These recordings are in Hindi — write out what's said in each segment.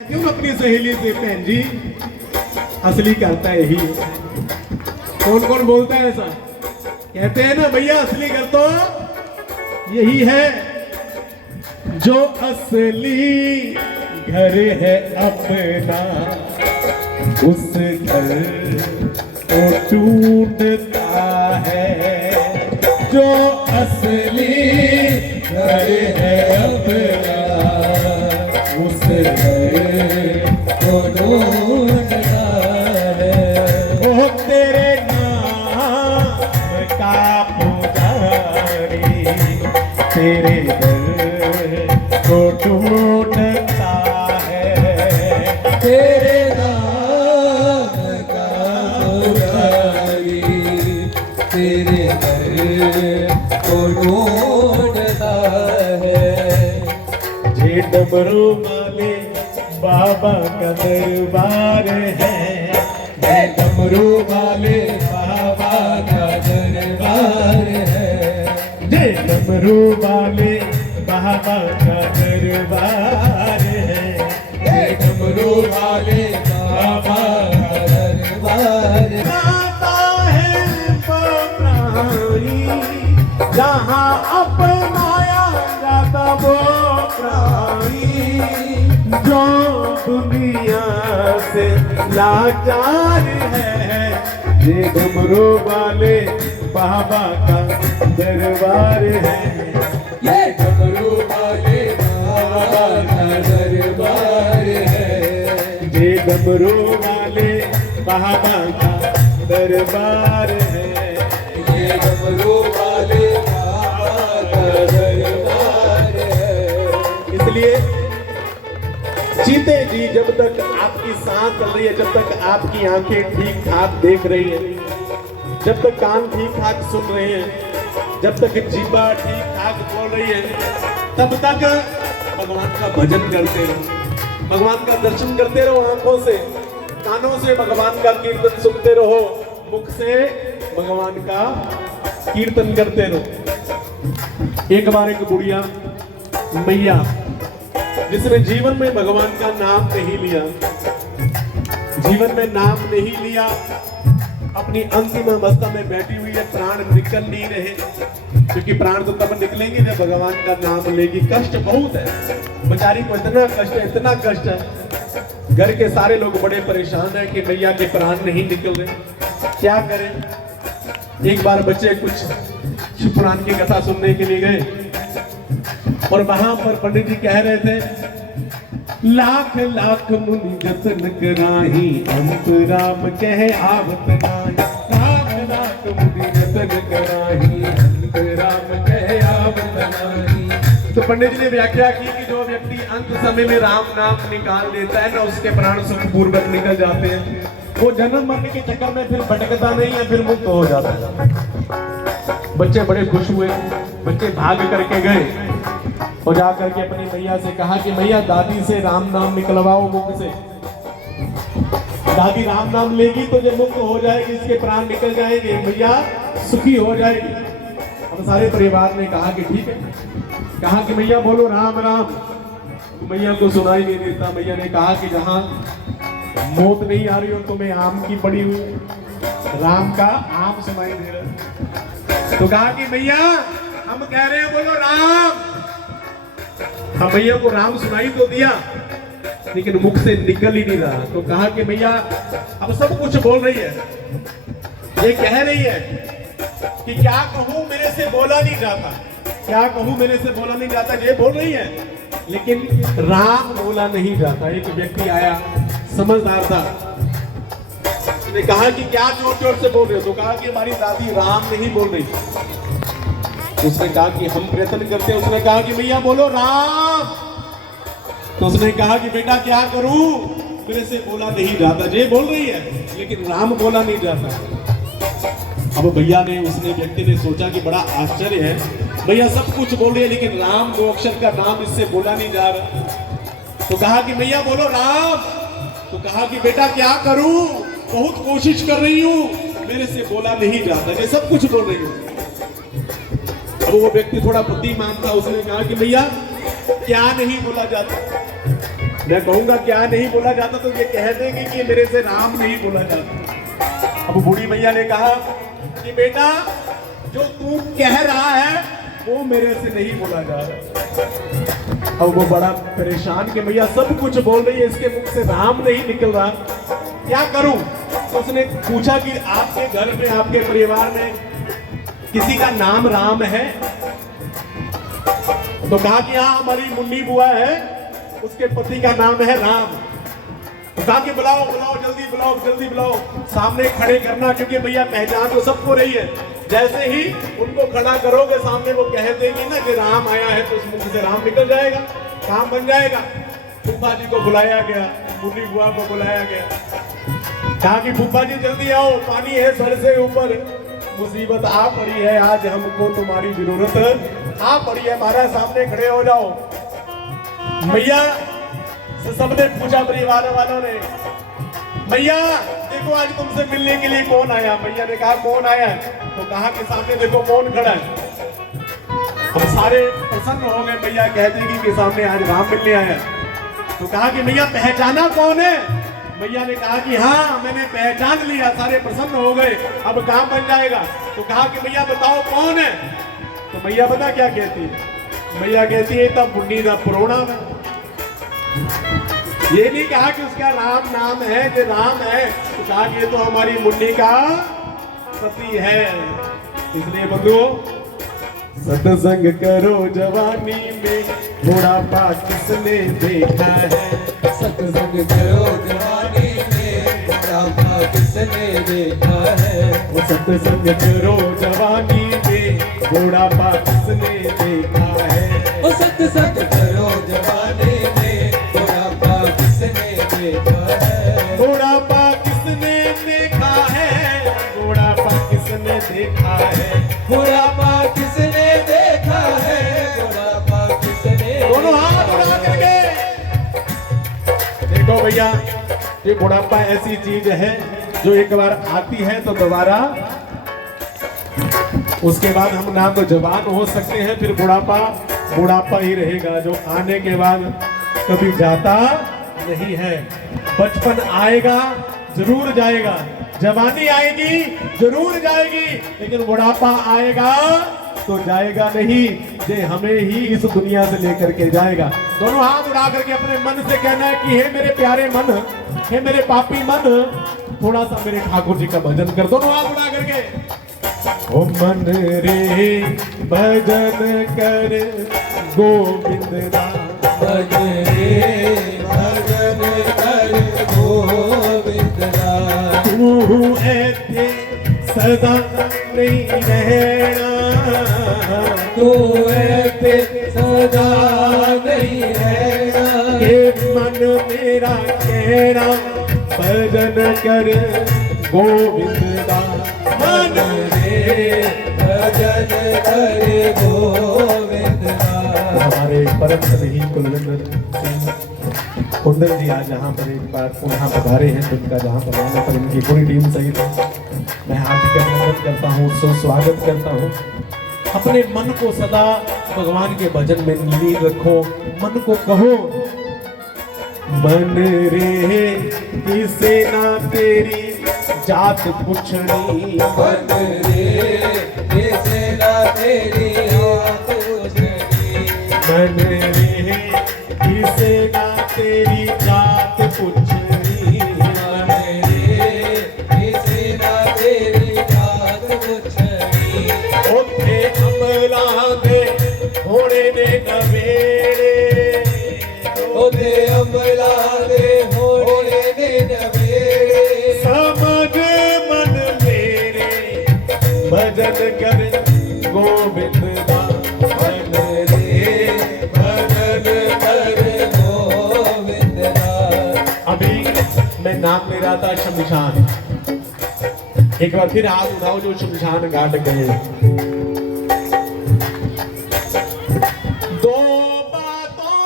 क्यों अपनी सहेली से बहन जी असली करता है यही। कौन कौन बोलता है ऐसा? कहते हैं ना भैया असली कर तो यही है। जो असली घर है अपना उस घर को टूटता है। जो असली घर है अपना उस घर को ढूंढता है। वो तेरे नाम का पुजारी तेरे घर को ढूंढता है। तेरे नाम का पुजारी तेरे घर को ढूंढता है। जे डमरू वाले बाबा का दरबार है। जे डमरू वाले बाबा का दरबार है। जे डमरू वाले बाबा का दरबार है। जे डमरू वाले बाबा का दरबार है। जहाँ अपनाया जाता वो प्राणी जो दुनिया से लाचार है। ये डमरू वाले बाबा का दरबार है। ये डमरू वाले बाबा का दरबार है। ये डमरू वाले बाबा का दरबार है। ये डमरू वाले बाबा का दरबार है। इसलिए जीते जी जब तक आपकी सांस चल रही है, जब तक आपकी आंखें ठीक ठाक देख रही हैं, जब तक कान ठीक ठाक सुन रहे हैं, जब तक जीवा ठीक ठाक बोल रही है, तब तक भगवान का भजन करते रहो, भगवान का दर्शन करते रहो। आंखों से कानों से भगवान का कीर्तन सुनते रहो, मुख से भगवान का कीर्तन करते रहो। एक बार एक बुढ़िया मैया जिसने जीवन में भगवान का नाम नहीं लिया, जीवन में नाम नहीं लिया, अपनी अंतिम अवस्था में बैठी हुई है, प्राण निकल नहीं रहे, क्योंकि प्राण तो तब निकलेंगे जब भगवान का नाम लेगी। कष्ट बहुत है बेचारी को, इतना कष्ट है, इतना कष्ट है। घर के सारे लोग बड़े परेशान हैं कि मैया के प्राण नहीं निकल रहे, क्या करें। एक बार बच्चे कुछ शिव पुराण की कथा सुनने के लिए गए और वहां पर पंडित जी कह रहे थे, लाख लाख मुनि जतन कराही अंत राम कह आवत नाही। लाख लाख मुनि जतन कराही अंत राम कह आवत नाही। तो पंडित जी ने व्याख्या की कि जो व्यक्ति अंत समय में राम नाम निकाल लेता है ना, उसके प्राण सुख पूर्वक निकल जाते हैं। वो जन्म मरने के चक्कर में फिर भटकता नहीं है, फिर मुक्त हो जाता है। बच्चे बड़े खुश हुए, बच्चे भाग करके गए और जा करके अपनी मैया से कहा कि मैया दादी से राम नाम निकलवाओ मुख से। दादी राम नाम लेगी तो जब मुक्त हो जाएगी, इसके प्राण निकल जाएंगे, मैया सुखी हो जाएगी। अब सारे परिवार ने कहा कि ठीक है। कहा कि मैया बोलो राम राम। तो मैया को सुनाई नहीं देता। मैया ने कहा कि जहां मौत नहीं आ रही हो तुम्हें आम की पड़ी हुई, राम का आम सुनाई दे रहा। तो कहा कि मैया हम कह रहे हैं बोलो राम। हाँ मैया को राम सुनाई तो दिया, लेकिन मुख से निकल ही नहीं रहा। तो कहा कि मैया अब सब कुछ बोल रही है, ये कह रही है कि क्या कहूं मेरे से बोला नहीं जाता, क्या कहूं मेरे से बोला नहीं जाता, ये बोल रही है, लेकिन राम बोला नहीं जाता। एक व्यक्ति आया, समझदार था, उसने कहा कि क्या जोर जोर से बोल रहे हो। तो कहा कि हमारी दादी राम नहीं बोल रही। उसने कहा कि हम प्रयत्न करते हैं। उसने कहा कि भैया बोलो राम। तो उसने कहा कि बेटा क्या करूं, मेरे से बोला नहीं जाता। ये बोल रही है लेकिन राम बोला नहीं जाता। अब भैया ने, उसने व्यक्ति ने सोचा कि बड़ा आश्चर्य है, भैया सब कुछ बोल रही है लेकिन राम दो अक्षर का नाम इससे बोला नहीं जा रहा। तो कहा कि भैया बोलो राम। तो कहा कि बेटा क्या करूं, बहुत कोशिश कर रही हूं, मेरे से बोला नहीं जाता। ये सब कुछ बोल रही हूं। अब वो व्यक्ति थोड़ा बुद्धिमान था, उसने कहा कि भैया क्या नहीं बोला जाता। मैं कहूंगा क्या नहीं बोला जाता तो ये कह देंगे कि मेरे से राम नहीं बोला जाता। अब बूढ़ी मैया ने कहा कि बेटा जो तू कह रहा है वो मेरे से नहीं बोला जा रहा। अब वो बड़ा परेशान कि मैया सब कुछ बोल रही है, इसके मुख से राम नहीं निकल रहा, क्या करूं? तो उसने पूछा कि आपके घर में, आपके परिवार में किसी का नाम राम है? तो कहा कि हाँ हमारी मुन्नी बुआ है, उसके पति का नाम है राम। तो कहा कि बुलाओ बुलाओ जल्दी बुलाओ जल्दी बुलाओ, सामने खड़े करना, क्योंकि भैया पहचान तो सबको रही है। जैसे ही उनको खड़ा करोगे सामने, वो कह देगी ना कि राम आया है, तो उस मुंह से राम निकल जाएगा, काम बन जाएगा। फूफा जी को बुलाया गया, मुन्नी बुआ को बुलाया गया, कहा कि फूफा जी जल्दी आओ, पानी है सर से ऊपर, मुसीबत आ पड़ी है, आज हमको तुम्हारी जरूरत आ पड़ी है, हमारे सामने खड़े हो जाओ। मैया सबने पूछा, परिवार वालों ने, मैया देखो आज तुमसे मिलने के लिए कौन आया? मैया ने कहा कौन आया है? तो कहा कि सामने देखो कौन खड़ा है। हम सारे प्रसन्न हो गए, मैया कह देगी कि सामने आज राम मिलने आया। तो कहा कि मैया पहचाना कौन है? मैया ने कहा कि हाँ मैंने पहचान लिया, सारे प्रसन्न हो गए, अब काम बन जाएगा। तो कहा कि मैया बताओ कौन है? तो मैया पता क्या कहती है? मैया कहती है तब मुन्नी का प्रोणा में। ये नहीं कहा कि उसका राम नाम है, जो राम है, तो कहा कि ये तो हमारी मुन्नी का पति है। इसलिए बंधुओं, सत्संग करो जवानी में, बुढ़ापा किसने देखा है? सत्संग करो जवानी में, बुढ़ापा किसने देखा है? वो सत्संग करो जवानी में, बुढ़ापा किसने देखा है? वो सत्संग करो जवानी में, बुढ़ापा किसने देखा है? बुढ़ापा किसने देखा है? बुढ़ापा किसने देखा है? बुढ़ापा किसने देखा है? बुढ़ापा किसने दोनों हाथ उठा करके देखो भैया, ये बुढ़ापा ऐसी चीज है जो एक बार आती है तो दोबारा, उसके बाद हम ना तो जवान हो सकते हैं, फिर बुढ़ापा बुढ़ापा ही रहेगा, जो आने के बाद कभी जाता नहीं है। बचपन आएगा जरूर जाएगा, जवानी आएगी जरूर जाएगी, लेकिन बुढ़ापा आएगा तो जाएगा नहीं, ये हमें ही इस दुनिया से लेकर के जाएगा। दोनों हाथ उठा करके अपने मन से कहना है कि हे मेरे प्यारे मन, हे मेरे पापी मन, थोड़ा सा मेरे ठाकुर जी का भजन कर। दोनों हाथ उठा करके, ओ मन रे भजन कर गोविंद राम, भजन रे भजन कर गोविंद राम। तू ऐसे सदा नहीं रहना, तू ऐसे सदा नहीं रहना, ये मन मेरा कहना भजन कर गोविंद राम। मन रे भजन कर गोविंद राम। हमारे परम स्नेही कुलविंदर सिंह कुंदन जी आज यहाँ पर एक बार पुनः पधारे हैं, जिनका जहाँ पर आने पर इनकी पूरी टीम सहित मैं हार्दिक अभिनंदन करता हूँ, सुस्वागत करता हूँ। अपने मन को सदा भगवान के भजन में लीन रखो, मन को कहो मन रे किसे ना तेरी जात पुछनी, मन रे किसे ना तेरी जात पुछनी, मन रे किसे ना तेरी जात पुछनी, मन रे किसे ना तेरी जात पुछनी। ओथे अमला दे होने ने नवेड़े, ओथे अमला दे होने ने नवेड़े, समझ मन मेरे भजन कर गोविंद राम, मन रे भजन कर गोविंद राम। अभी मैं नाम ले रहा था शमशान, एक बार फिर हाथ उठाओ जो शमशान घाट गए। दो बातों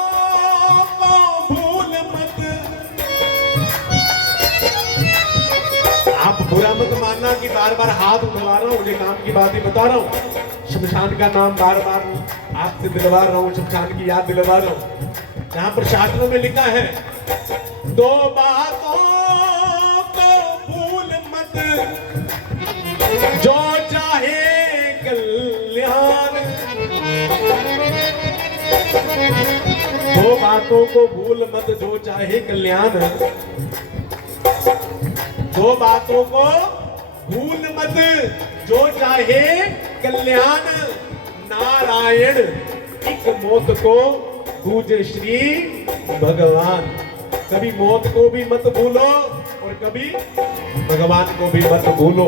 को भूल मत, आप बुरा मत मानना कि बार बार हाथ उठवा रहा हूँ, मुझे काम की बात ही बता रहा हूँ। शमशान का नाम बार बार आपसे दिलवा रहा हूँ, शमशान की याद दिलवा रहा हूँ। यहाँ पर शास्त्रों में लिखा है दो बातों को भूल मत, जो चाहे कल्याण। दो बातों को भूल मत, जो चाहे कल्याण। दो बातों को भूल मत, जो चाहे कल्याण। नारायण एक मौत को, दूजे श्री भगवान। कभी मौत को भी मत भूलो और कभी भगवान को भी मत भूलो।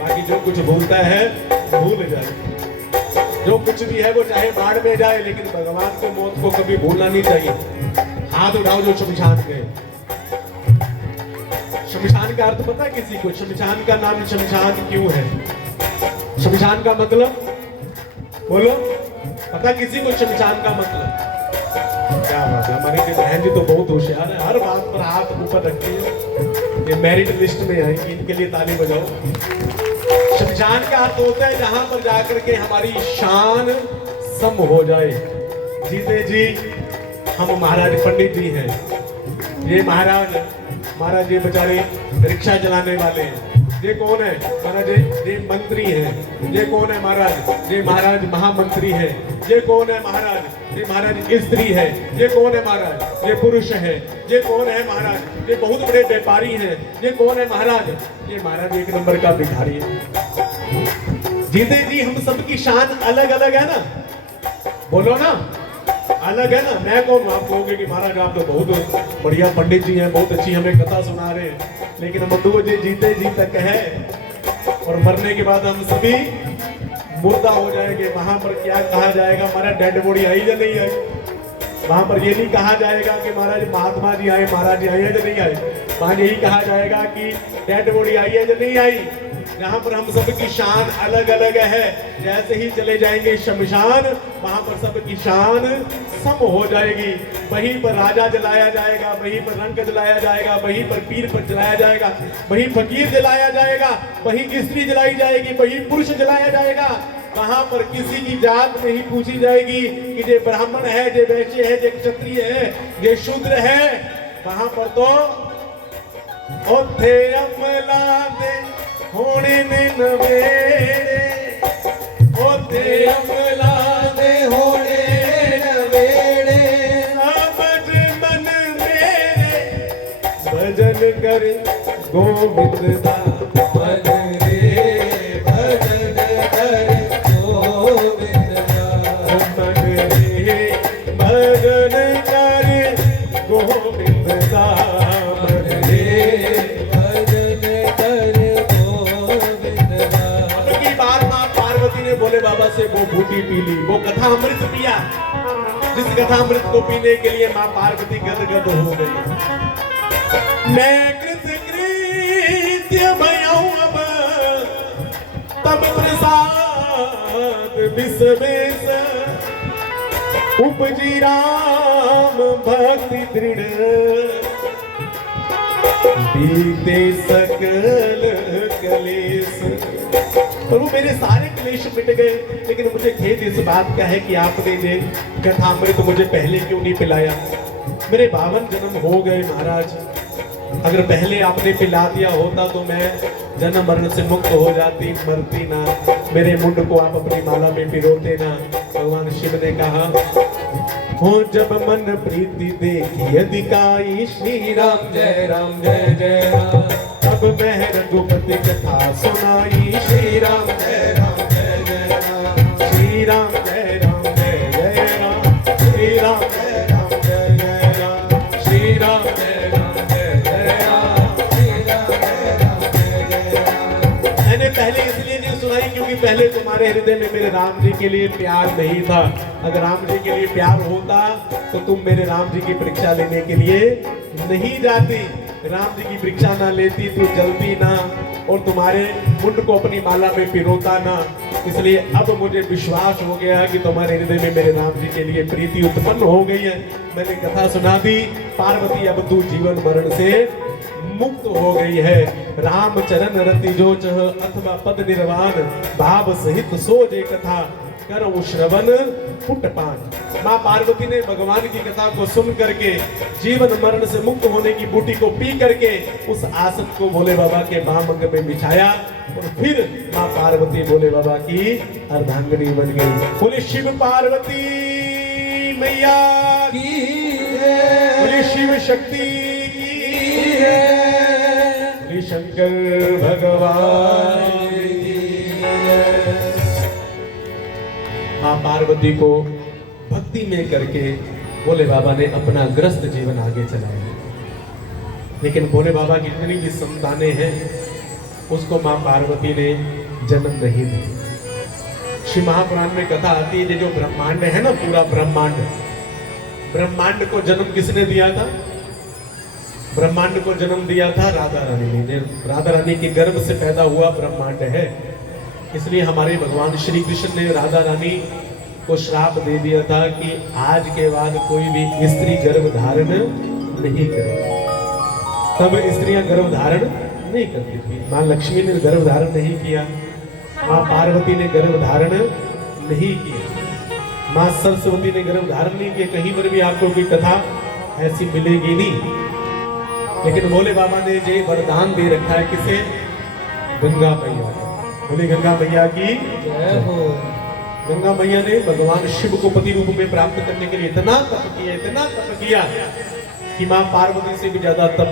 बाकी जो कुछ भूलता है भूल जाए, जो कुछ भी है वो चाहे बाढ़ में जाए, लेकिन भगवान को, मौत को कभी भूलना नहीं चाहिए। हाथ उठाओ जो शमशान गए। शमशान का अर्थ पता किसी को? शमशान का नाम शमशान क्यों है? शमशान का मतलब बोलो, पता किसी को शमशान का मतलब? क्या बात है, हमारी बहन जी तो बहुत होशियार है, हर बात पर हाथ ऊपर रखती है। ये मेरिट लिस्ट में आएंगी, इनके लिए ताली बजाओ। शमशान का अर्थ होता है जहां पर जाकर के हमारी शान सम हो जाए। जीते जी हम महाराज पंडित जी हैं, ये महाराज ये बेचारे रिक्शा चलाने वाले हैं। ये कौन है महाराज? ये मंत्री हैं। ये कौन है महाराज? ये महाराज महामंत्री है। ये कौन है महाराज? ये महाराज स्त्री है। ये कौन है महाराज? ये पुरुष है। ये कौन है महाराज? ये बहुत बड़े व्यापारी हैं। ये कौन है महाराज? ये महाराज एक नंबर का भिखारी है। जीते जी हम सबकी शान अलग अलग है ना, बोलो ना, अलग है ना। मैं कौन हूं? आप कहोगे कि महाराज आप तो बहुत बढ़िया पंडित जी हैं, बहुत अच्छी हमें कथा सुना रहे हैं, लेकिन मधु जी जीते जी तक है और मरने के बाद हम सभी मुर्दा हो जाएंगे। वहां पर क्या कहा जाएगा? हमारा डेड बॉडी आई या नहीं आई? वहां पर ये नहीं कहा जाएगा कि महाराज महात्मा जी आए, महाराज जी आए या नहीं आए। वहां यही कहा जाएगा कि डेड बॉडी आई है या नहीं आई। जहां पर हम सबकी शान अलग अलग है। जैसे ही चले जाएंगे शमशान, वहां पर सबकी शान सम हो जाएगी। वहीं पर राजा जलाया जाएगा, वहीं पर रंक जलाया जाएगा, वहीं पर पीर पर जलाया जाएगा, वहीं फकीर जलाया जाएगा, वहीं स्त्री जलाई जाएगी, वहीं पुरुष जलाया जाएगा। वहां पर किसी की जात नहीं पूछी जाएगी कि ये ब्राह्मण है, ये वैश्य है, ये क्षत्रिय है, ये शूद्र है। वहां पर तो ओथे अमला दे होने ने नवेड़े, ओथे अमला दे होने नवेड़े। समझ मन मेरे भजन कर गोविंद दा, मन रे भजन कर गोविंद दा। मन रे भजन कर गोविंद दा। मन रे भजन कर गोविंद दा। अब की बार मां पार्वती ने भोले बाबा से वो बूटी पी ली, वो कथा अमृत पिया, जिस कथा अमृत को पीने के लिए मां पार्वती गदगद हो गई। मैं कृतकृत्य भयाऊं अब, तब प्रसाद विश्वेश, उपजी राम भक्ति दृढ़, बीते सकल कलेश। प्रभु मेरे सारे क्लेश मिट गए, लेकिन मुझे खेद इस बात का है कि आपने ये कथामृत मुझे पहले क्यों नहीं पिलाया। मेरे 52 जन्म हो गए महाराज, अगर पहले आपने पिला दिया होता तो मैं जन्म मरण से मुक्त हो जाती, मरती ना। मेरे मुंड को आप अपनी माला में पिरोते ना। भगवान शिव ने कहा, हो जब मन प्रीति देखी अधिकाई, श्री राम जय राम जय जय राम। अब मैं रघुपति कथा सुनाई, श्री राम जय राम जय जय राम। श्री राम जय राम जय जय राम। श्री राम जय राम जय जय राम। श्री राम जय राम जय जय राम। श्री राम जय राम जय जय राम। मैंने पहले इसलिए नहीं सुनाई क्योंकि पहले तुम्हारे हृदय में मेरे राम जी के लिए प्यार नहीं था। अगर राम जी के लिए प्यार होता तो तुम मेरे राम जी की परीक्षा लेने के लिए नहीं जाती। राम जी की परीक्षा ना लेती तो जलती ना, और तुम्हारे मुंड को अपनी माला में पिरोता ना। इसलिए अब मुझे विश्वास हो गया कि तुम्हारे हृदय में मेरे राम जी के लिए प्रीति उत्पन्न हो गई है। मैंने कथा सुना दी, पार्वती अब तू जीवन मरण से मुक्त हो गई है। राम चरण रति जो चह, अथवा पद निर्वाण, भाव सहित सो जे कथा। करो श्रवण फुटपान। माँ पार्वती ने भगवान की कथा को सुन करके जीवन मरण से मुक्त होने की बूटी को पी करके उस आसन को भोले बाबा के बाम अंग में बिछाया और फिर माँ पार्वती भोले बाबा की अर्धांगिनी बन गई। बोले शिव पार्वती मैया की है, बोले शिव शक्ति की है, बोले शंकर भगवान की है। माँ पार्वती को भक्ति में करके भोले बाबा ने अपना ग्रस्त जीवन आगे चलाया। लेकिन भोले बाबा की जितनी भी संतानें हैं उसको माँ पार्वती ने जन्म नहीं दिया। श्री महापुराण में कथा आती है, जो ब्रह्मांड है ना, पूरा ब्रह्मांड, ब्रह्मांड को जन्म किसने दिया था? ब्रह्मांड को जन्म दिया था राधा रानी ने। राधा रानी के गर्भ से पैदा हुआ ब्रह्मांड है। इसलिए हमारे भगवान श्री कृष्ण ने राधा रानी को श्राप दे दिया था कि आज के बाद कोई भी स्त्री गर्भ धारण नहीं करेगी। तब स्त्रियां गर्भ धारण नहीं करती थी। माँ लक्ष्मी ने गर्भ धारण नहीं किया, माँ पार्वती ने गर्भ धारण नहीं किया, माँ सरस्वती ने गर्भ धारण नहीं किया। कहीं पर भी आपको कोई कथा ऐसी मिलेगी नहीं। लेकिन भोले बाबा ने जो वरदान दे रखा है किसे? गंगा मैया को। बोले गंगा मैया की जय हो। गंगा मैया ने भगवान शिव को पति रूप में प्राप्त करने के लिए इतना तप किया, इतना तप किया कि माँ पार्वती से भी ज्यादा तप।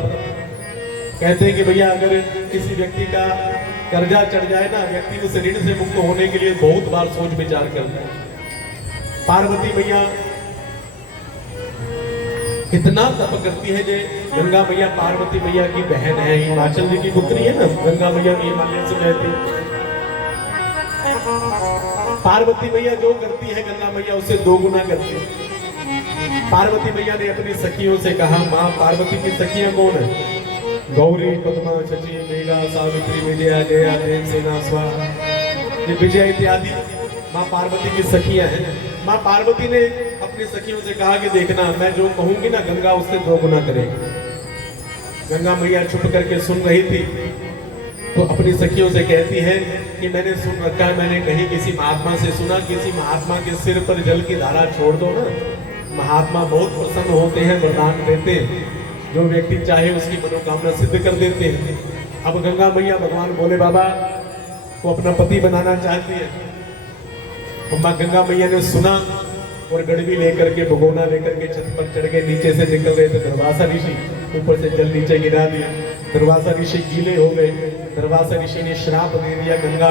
कहते हैं कि भैया अगर किसी व्यक्ति का कर्जा चढ़ जाए ना, व्यक्ति उस ऋण से मुक्त होने के लिए बहुत बार सोच विचार करता है। पार्वती मैया इतना तप करती है। जो गंगा मैया पार्वती मैया की बहन है, हिमाचल जी की पुत्री है ना, गंगा मैया की हिमालय से बहती। पार्वती मैया जो करती है गंगा मैया उससे 2 गुना करती है। पार्वती मैया ने अपनी सखियों से कहा, माँ पार्वती की सखियां कौन है? गौरी, पद्मा, शची, मेघा, सावित्री, विजया, जया, देवसेना, स्वाहा, ये विजय इत्यादि माँ पार्वती की सखियां हैं। माँ पार्वती ने अपनी सखियों से कहा कि देखना, मैं जो कहूंगी ना गंगा उससे 2 गुना करेगी। गंगा मैया छुप करके सुन रही थी तो अपनी सखियों से कहती है कि मैंने सुन रखा है, मैंने कहीं किसी महात्मा से सुना, किसी महात्मा के सिर पर जल की धारा छोड़ दो ना, महात्मा बहुत प्रसन्न होते हैं, वरदान देते हैं, जो व्यक्ति चाहे उसकी मनोकामना सिद्ध कर देते हैं। अब गंगा मैया भगवान भोले बाबा को अपना पति बनाना चाहती है। तो माँ गंगा मैया ने सुना और गड़बी लेकर के, भगोना लेकर के छत पर चढ़ गए। नीचे से निकल रहे थे दुर्वासा ऋषि, ऊपर से जल नीचे गिरा दिया। दुर्वासा ऋषि गीले हो गए। दुर्वासा ऋषि ने श्राप दे दिया, गंगा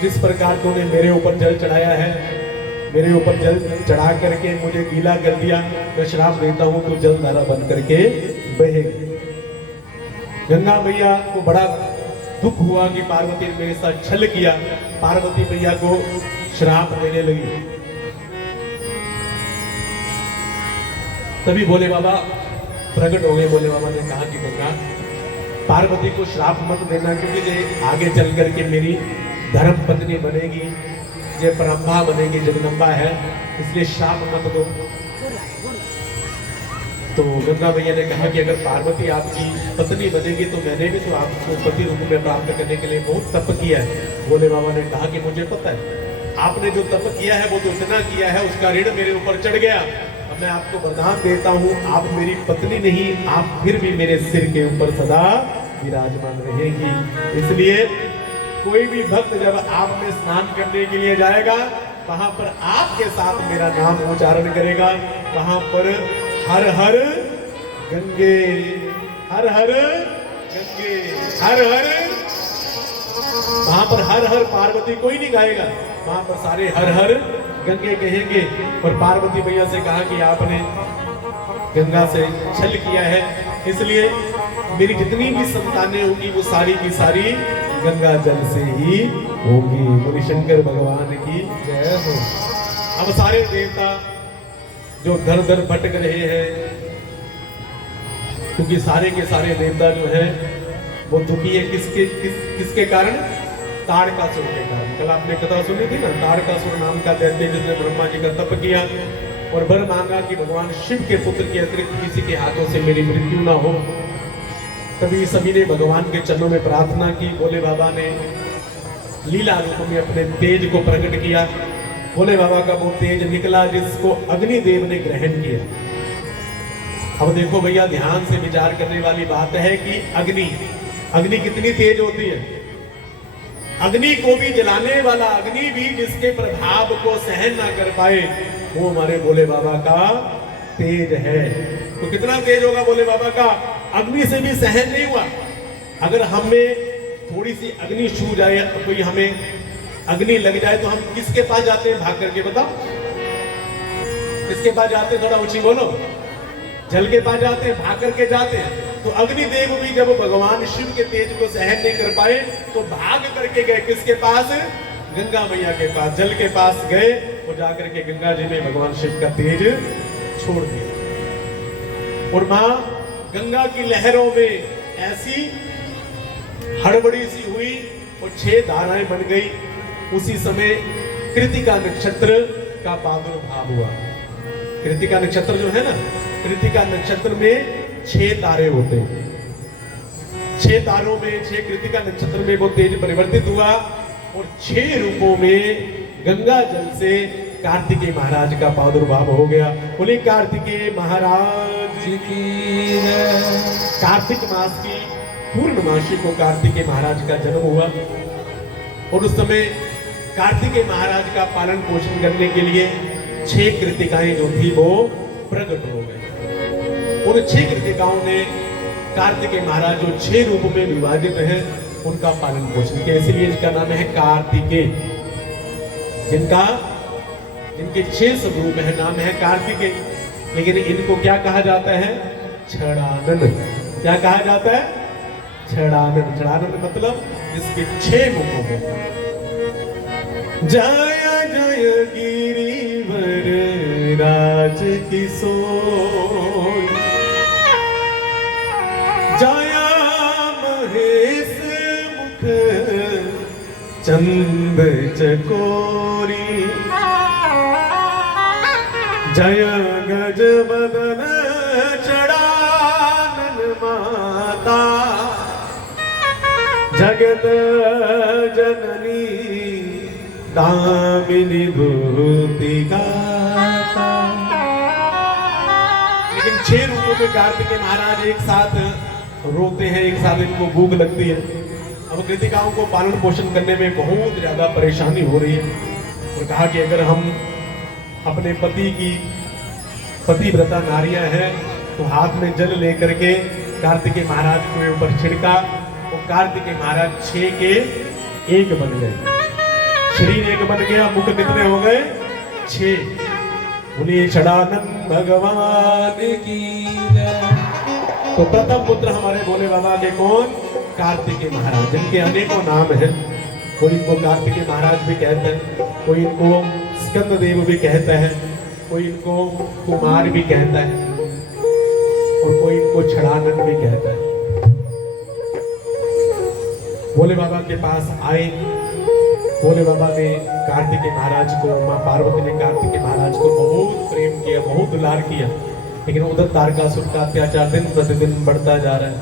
जिस प्रकार तूने मेरे ऊपर जल चढ़ाया है, मेरे ऊपर जल चढ़ा करके मुझे गीला कर दिया, मैं श्राप देता हूँ तू जल धारा बन करके बहेगी। गंगा मैया को बड़ा दुख हुआ कि पार्वती ने मेरे साथ छल किया। पार्वती मैया को श्राप देने लगी। तभी भोले बाबा प्रकट हो गए। भोले बाबा ने कहा कि गंगा पार्वती को श्राप मत देना, क्योंकि ये आगे चल करके मेरी धर्म पत्नी बनेगी, ये परंपरा बनेगी, जगदम्बा है, इसलिए श्राप मत दो। तो गंगा मैया ने कहा कि अगर पार्वती आपकी पत्नी बनेगी तो मैंने भी तो आपको पति रूप में प्राप्त करने के लिए बहुत तप किया है। भोले बाबा ने कहा कि मुझे पता है आपने जो तप किया है वो तो इतना किया है, उसका ऋण मेरे ऊपर चढ़ गया। अब मैं आपको वरदान देता हूँ, आप मेरी पत्नी नहीं, आप फिर भी मेरे सिर के ऊपर सदा विराजमान रहेगी। इसलिए कोई भी भक्त जब आप में स्नान करने के लिए जाएगा, वहां पर आपके साथ मेरा नाम उच्चारण करेगा। वहां पर हर हर गंगे, हर हर गंगे, हर हर, वहां पर हर हर पार्वती कोई नहीं गाएगा, वहां पर सारे हर हर गंगे कहेंगे। और पार्वती मैया से कहा कि आपने गंगा से छल किया है, इसलिए मेरी जितनी भी संतानें होंगी वो सारी की सारी गंगा जल से ही होगी। बोले शंकर भगवान की जय हो। अब सारे देवता जो दर दर भटक रहे हैं, क्योंकि सारे के सारे देवता जो है वो दुखी है किसके कारण? ताड़कासुर के कारण। कल आपने कथा सुनी थी ना, ताड़कासुर नाम का दैत्य जिसने ब्रह्मा जी का तप किया और वर मांगा कि भगवान शिव के पुत्र के अतिरिक्त किसी के हाथों से मेरी मृत्यु ना हो। तभी सभी ने भगवान के चरणों में प्रार्थना की। भोले बाबा ने लीला रूप में अपने तेज को प्रकट किया भोले बाबा का वो तेज निकला जिसको अग्निदेव ने ग्रहण किया। अब देखो भैया, ध्यान से विचार करने वाली बात है कि अग्नि कितनी तेज होती है। अग्नि को भी जलाने वाला अग्नि भी जिसके प्रभाव को सहन ना कर पाए, वो हमारे भोले बाबा का तेज है। तो कितना तेज होगा भोले बाबा का, अग्नि से भी सहन नहीं हुआ। अगर हमें थोड़ी सी अग्नि छू जाए, कोई हमें अग्नि लग जाए, तो हम किसके पास जाते हैं भाग करके, बताओ किसके पास जाते हैं, थोड़ा ऊंची बोलो। जल के पास जाते हैं, भाग करके जाते हैं। तो अग्निदेव भी जब भगवान शिव के तेज को सहन नहीं कर पाए तो भाग करके गए किसके पास, गंगा मैया के पास, जल के पास गए और जाकर के गंगा जी ने भगवान शिव का तेज छोड़ दिया। और मां गंगा की लहरों में ऐसी हड़बड़ी सी हुई और 6 धाराएं बन गई। उसी समय कृतिका नक्षत्र का प्रादुर्भाव हुआ। कृतिका नक्षत्र जो है ना, कृतिका नक्षत्र में 6 तारे होते हैं। 6 तारों में, 6 कृतिका नक्षत्र में वो तेज परिवर्तित हुआ और 6 रूपों में गंगा जल से कार्तिकेय महाराज का प्रादुर्भाव हो गया। बोले कार्तिकेय महाराज की जय। कार्तिक मास की पूर्णमासी को कार्तिकेय महाराज का जन्म हुआ और उस समय कार्तिकेय महाराज का पालन पोषण करने के लिए 6 कृतिकाएं जो थी वो प्रकट हो गई। उन 6 कृतिकाओं ने कार्तिकेय महाराज जो 6 रूप में विभाजित हैं उनका पालन पोषण किया, इसलिए इसका नाम है कार्तिकेय। जिनके 6 स्वरूप है, नाम है कार्तिकेय। लेकिन इनको क्या कहा जाता है, छड़ानन। क्या कहा जाता है, छड़ानन। छड़ानन मतलब जिसके 6 मुखों में। जय जय गिरिवर राज किशोर, जया महेश मुख चंद चकोरी, जय गज बदन चढ़ानन माता, जगत जननी दामिनी भूतिका। लेकिन 6 रूपों में कार्तिकेय महाराज एक साथ रोते हैं, एक साथ इनको भूख लगती है। अब कृतिकाओं को पालन पोषण करने में बहुत ज्यादा परेशानी हो रही है और कहा कि अगर हम अपने पति की पतिव्रता नारियां हैं तो हाथ में जल लेकर के कार्तिकेय महाराज के ऊपर छिड़का और कार्तिकेय महाराज 6 के 1 बन गए। शरीर 1 बन गया, मुख कितने हो गए, 6। बोलिए छड़ानंद भगवान की जय। तो प्रथम पुत्र हमारे भोले बाबा के कौन, कार्तिकेय महाराज, जिनके अनेकों नाम हैं। कोई इनको कार्तिकेय महाराज भी कहते हैं, कोई इनको स्कंद देव भी कहता है, कोई इनको कुमार भी कहता है और कोई इनको छड़ानंद भी कहता है। भोले बाबा के पास आए, भोले बाबा ने कार्तिकेय महाराज को, माँ पार्वती ने कार्तिकेय महाराज को बहुत प्रेम किया, बहुत दुलार किया। लेकिन उधर तारकासुर का अत्याचार दिन प्रतिदिन बढ़ता जा रहा है।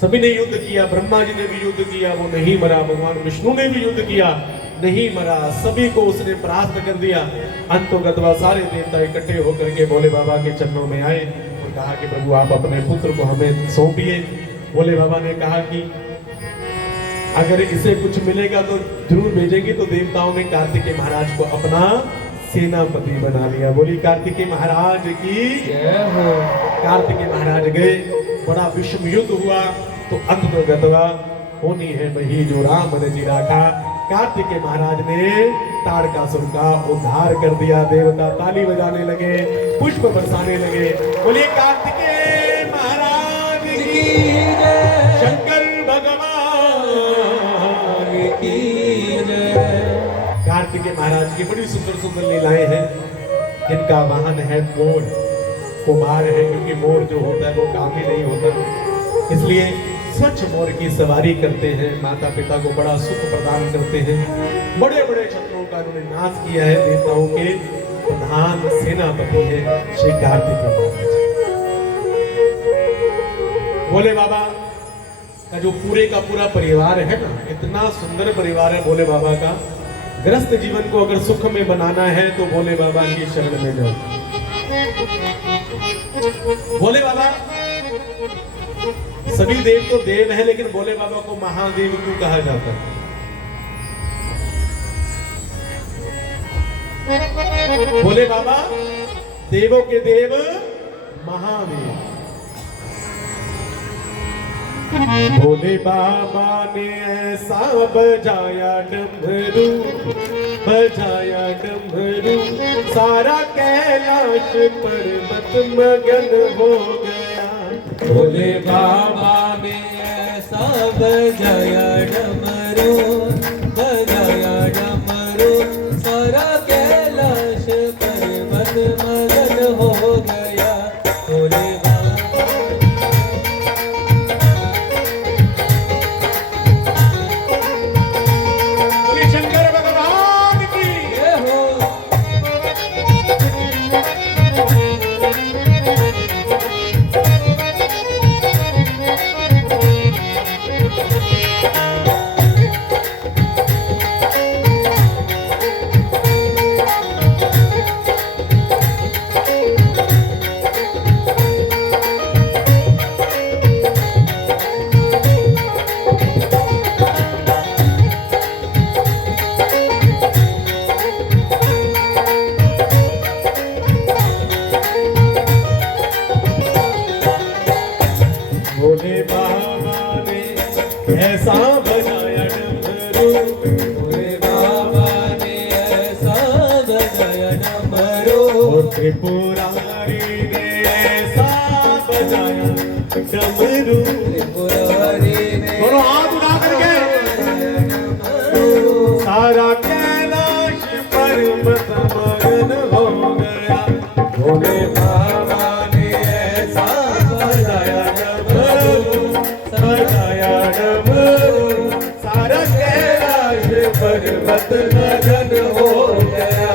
सभी ने युद्ध किया, ब्रह्मा जी ने भी युद्ध किया, वो नहीं मरा। भगवान विष्णु ने भी युद्ध किया, नहीं मरा। सभी को उसने परास्त कर दिया। अंतोगतवा सारे देवता इकट्ठे होकर के भोले बाबा के चरणों में आए और कहा कि प्रभु आप अपने पुत्र को हमें सौंपिए। भोले बाबा ने कहा कि अगर इसे कुछ मिलेगा तो जरूर भेजेंगे। तो देवताओं ने कार्तिकेय महाराज को अपना सेनापति बना लिया। बोली कार्तिकेय महाराज की जय हो। कार्तिकेय महाराज गए, बड़ा विषम युद्ध हुआ। तो अंतोगतवा होनी है वही जो राम ने जी राखा। कार्तिकेय महाराज ने तारकासुर का उद्धार कर दिया। देवता ताली बजाने लगे, पुष्प बरसाने लगे। बोलिए कार्तिकेय महाराज की जय, शंकर भगवान की जय। कार्तिकेय महाराज की बड़ी सुंदर सुंदर लीलाएं हैं। इनका वाहन है मोर, कुमार है, क्योंकि मोर जो होता है वो कामी नहीं होता, इसलिए स्वच्छ मोर की सवारी करते हैं। माता पिता को बड़ा सुख प्रदान करते हैं। बड़े बड़े शत्रुओं का उन्होंने नाश किया है। देवताओं के प्रधान सेनापति है श्री कार्तिकेय महाराज। भोले बाबा का जो पूरे का पूरा परिवार है ना, इतना सुंदर परिवार है भोले बाबा का। ग्रस्त जीवन को अगर सुख में बनाना है तो भोले बाबा की शरण में जाओ। भोले बाबा, सभी देव तो देव है, लेकिन भोले बाबा को महादेव क्यों कहा जाता है? भोले बाबा देवों के देव महादेव। भोले बाबा ने ऐसा बजाया डमरू, बजाया डमरू, सारा कैलाश पर्वत मगन हो गया। भोले बाबा ने ऐसा बजाया डमरू, बजाया डमरू, सारा कैलाश पर्वत मगन हो गया। भोले शंकर भगवान की जय हो। भोले बाबा ने ऐसा बजाया डमरू, भोले बाबा ने ऐसा बजाया डमरू, त्रिपुरारी ने ऐसा बजाया डमरू। त्रिपुरारी ने दोनों हाथ उठा करके सारा कैलाश पर्वत मगन हो गया। भोले बाबा ने ऐसा बजाया डमरू, बजाया डमरू, सारा कैलाश पर्वत मगन हो गया।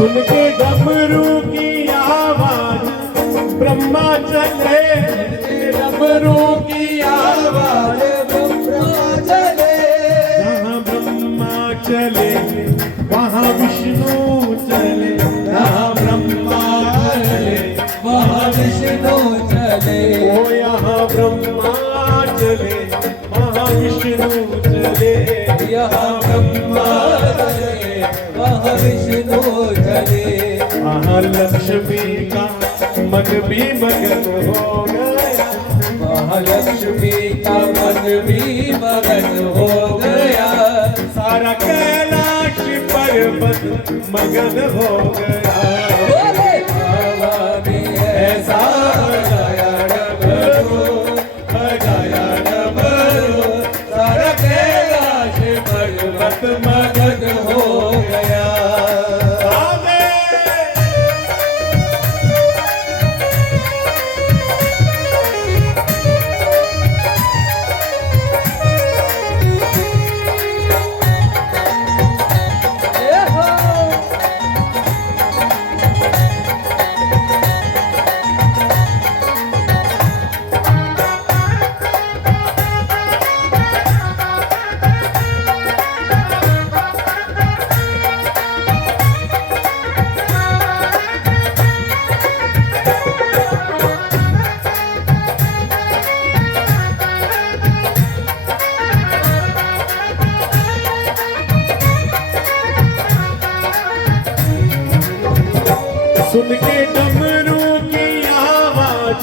सुन के डमरू की आवाज ब्रह्मा चले, डमरू की आवाज ब्रह्मा चले, जहाँ ब्रह्मा चले वहाँ विष्णु चले, जहाँ ब्रह्मा चले वहाँ विष्णु चले। ओ यहाँ ब्रह्मा चले वहाँ विष्णु चले, यहाँ ब्रह्मा चले वहाँ विष्णु चले। वहाँ लक्ष्मी का मन भी मगन हो गया, महालक्ष्मी का मन भी मगन हो गया। सारा कैलाश पर्वत मगन हो गया। भोले बाबा ने ऐसा बजाया डमरू, बजाया डमरू, सारा कैलाश पर्वत मगन हो गया। जय हो। सुन के डमरू की आवाज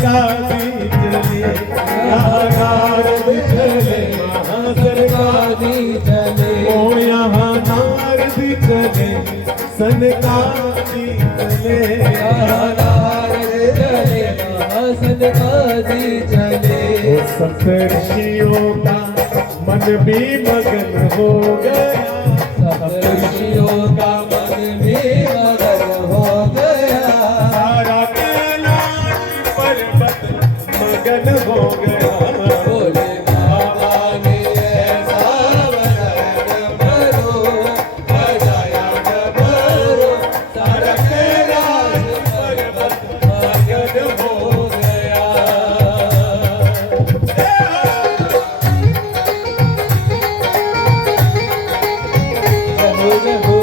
सरकारी चले, यहाँ नारद चले, वहाँ सरकारी चले ओ यहाँ नारद चले, सनकादी चले, चले सनकादी चले ओ सप्तर्षियों का मन भी मगन हो गया, सप्तर्षियों का मन भी मगन हो गया सारा कैलाश पर्वत मगन हो गया। बोले बाबा ने ऐसा वर्णन भरो बजाया डमरू सारा कैलाश पर्वत मगन हो गया जहो जहो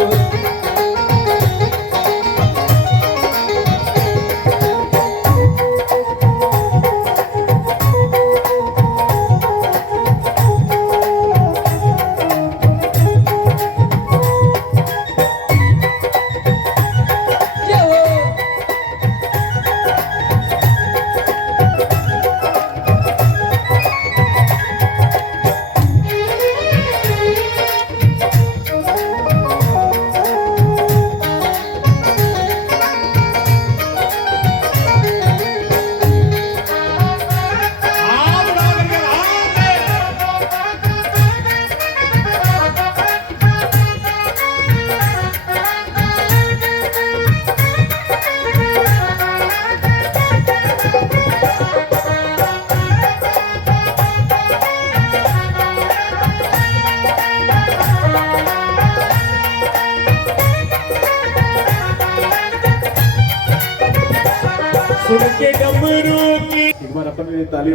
सुन के डमरू की एक बार अपन मेरी ताली